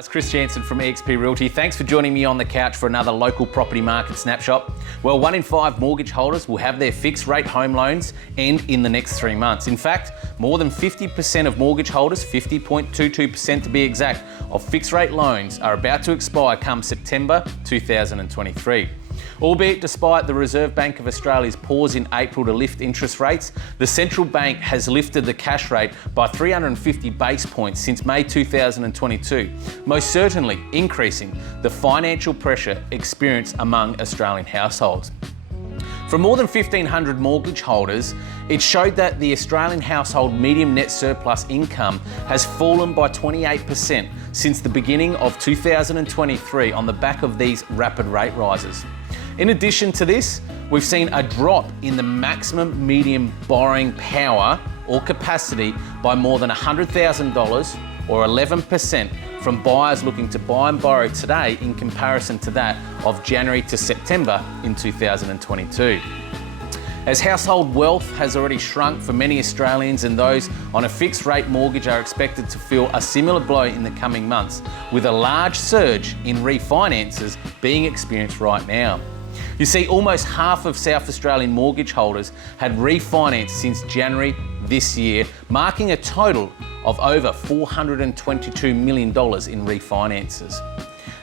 It's Chris Janzon from EXP Realty. Thanks for joining me on the couch for another local property market snapshot. Well, 1 in 5 mortgage holders will have their fixed rate home loans end in the next 3 months. In fact, more than 50% of mortgage holders, 50.22% to be exact, of fixed rate loans are about to expire come September 2023. Albeit despite the Reserve Bank of Australia's pause in April to lift interest rates, the central bank has lifted the cash rate by 350 base points since May 2022, most certainly increasing the financial pressure experienced among Australian households. For more than 1,500 mortgage holders, it showed that the Australian household median net surplus income has fallen by 28% since the beginning of 2023 on the back of these rapid rate rises. In addition to this, we've seen a drop in the maximum median borrowing power or capacity by more than $100,000 or 11% from buyers looking to buy and borrow today in comparison to that of January to September in 2022. As household wealth has already shrunk for many Australians, and those on a fixed rate mortgage are expected to feel a similar blow in the coming months, with a large surge in refinances being experienced right now. You see, almost half of South Australian mortgage holders had refinanced since January this year, marking a total of over $422 million in refinances.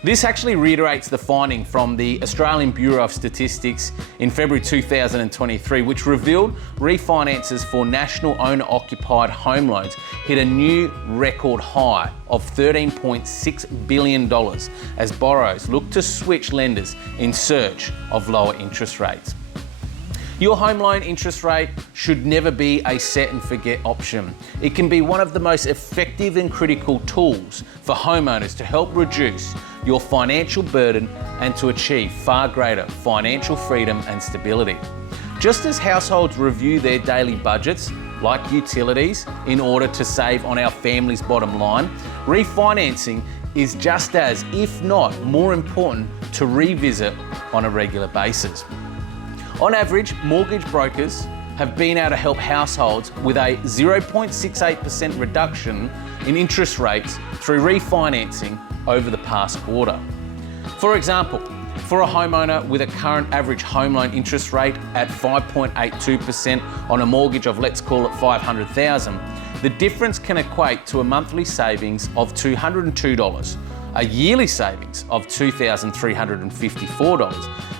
This actually reiterates the finding from the Australian Bureau of Statistics in February 2023, which revealed refinances for national owner-occupied home loans hit a new record high of $13.6 billion as borrowers look to switch lenders in search of lower interest rates. Your home loan interest rate should never be a set and forget option. It can be one of the most effective and critical tools for homeowners to help reduce your financial burden and to achieve far greater financial freedom and stability. Just as households review their daily budgets, like utilities, in order to save on our family's bottom line, refinancing is just as, if not more important, to revisit on a regular basis. On average, mortgage brokers have been able to help households with a 0.68% reduction in interest rates through refinancing over the past quarter. For example, for a homeowner with a current average home loan interest rate at 5.82% on a mortgage of, let's call it $500,000, the difference can equate to a monthly savings of $202, a yearly savings of $2,354,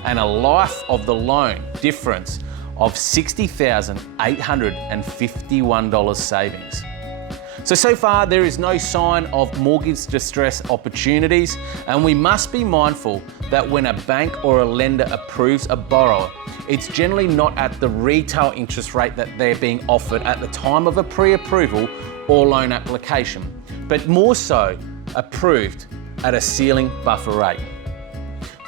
and a life of the loan difference of $60,851 savings. So far there is no sign of mortgage distress opportunities, and we must be mindful that when a bank or a lender approves a borrower, it's generally not at the retail interest rate that they're being offered at the time of a pre-approval or loan application, but more so approved at a ceiling buffer rate.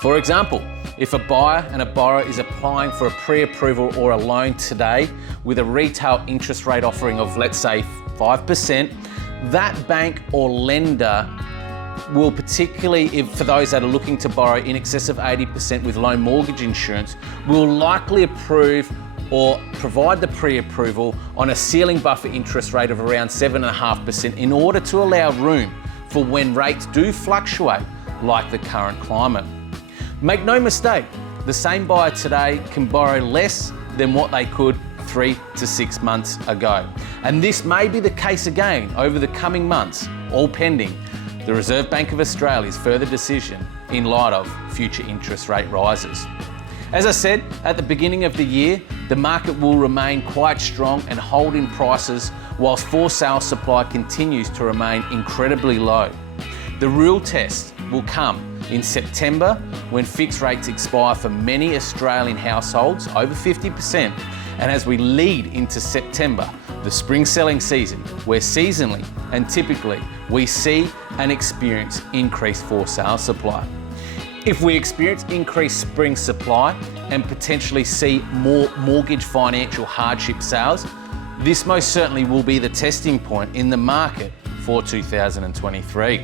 For example, if a buyer and a borrower is applying for a pre-approval or a loan today with a retail interest rate offering of, let's say, 5%, that bank or lender will, particularly if for those that are looking to borrow in excess of 80% with low mortgage insurance, will likely approve or provide the pre-approval on a ceiling buffer interest rate of around 7.5% in order to allow room for when rates do fluctuate like the current climate. Make no mistake, the same buyer today can borrow less than what they could 3 to 6 months ago. And this may be the case again over the coming months, all pending the Reserve Bank of Australia's further decision in light of future interest rate rises. As I said at the beginning of the year, the market will remain quite strong and hold in prices whilst for sale supply continues to remain incredibly low. The real test will come in September when fixed rates expire for many Australian households, over 50%, and as we lead into September, the spring selling season, where seasonally and typically we see and experience increased for sale supply. If we experience increased spring supply and potentially see more mortgage financial hardship sales, this most certainly will be the testing point in the market for 2023.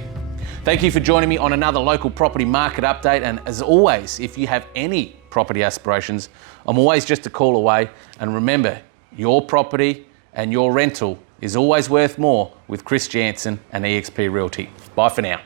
Thank you for joining me on another local property market update, and as always, if you have any property aspirations, I'm always just a call away. And remember, your property and your rental is always worth more with Chris Janzon and EXP Realty. Bye for now.